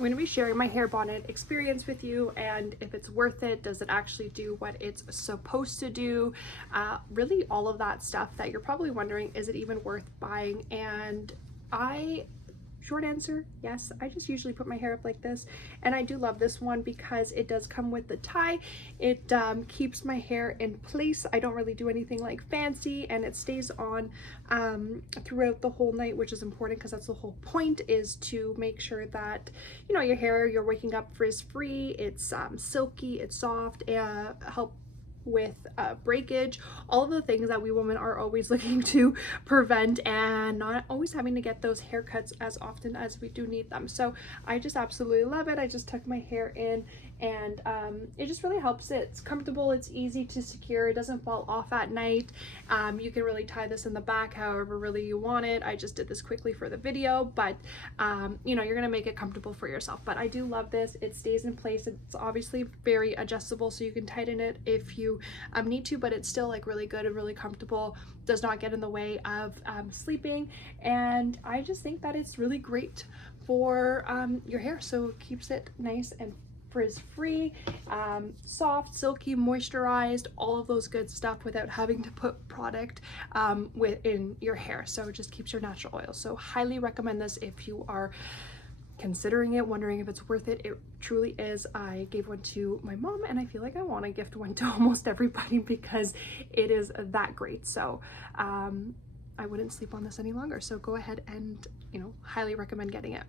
I'm going to be sharing my hair bonnet experience with you, and if it's worth it, does it actually do what it's supposed to do, really all of that stuff that you're probably wondering, is it even worth buying? And short answer, yes. I just usually put my hair up like this, and I do love this one because it does come with the tie. It keeps my hair in place. I don't really do anything like fancy, and it stays on throughout the whole night, which is important because that's the whole point, is to make sure that, you know, your hair, you're waking up frizz-free, it's silky, it's soft, and help with breakage, all of the things that we women are always looking to prevent, and not always having to get those haircuts as often as we do need them. So I just absolutely love it. I just tuck my hair in, and it just really helps. It's comfortable, it's easy to secure, it doesn't fall off at night. You can really tie this in the back however really you want it. I just did this quickly for the video, but you know, you're gonna make it comfortable for yourself. But I do love this. It stays in place. It's obviously very adjustable, so you can tighten it if you need to, but it's still like really good and really comfortable, does not get in the way of sleeping. And I just think that it's really great for your hair, so it keeps it nice and frizz-free, soft, silky, moisturized, all of those good stuff without having to put product within your hair. So it just keeps your natural oil. So highly recommend this if you are considering it, wondering if it's worth it. It truly is. I gave one to my mom, and I feel like I want to gift one to almost everybody because it is that great. So I wouldn't sleep on this any longer. So go ahead and, you know, highly recommend getting it.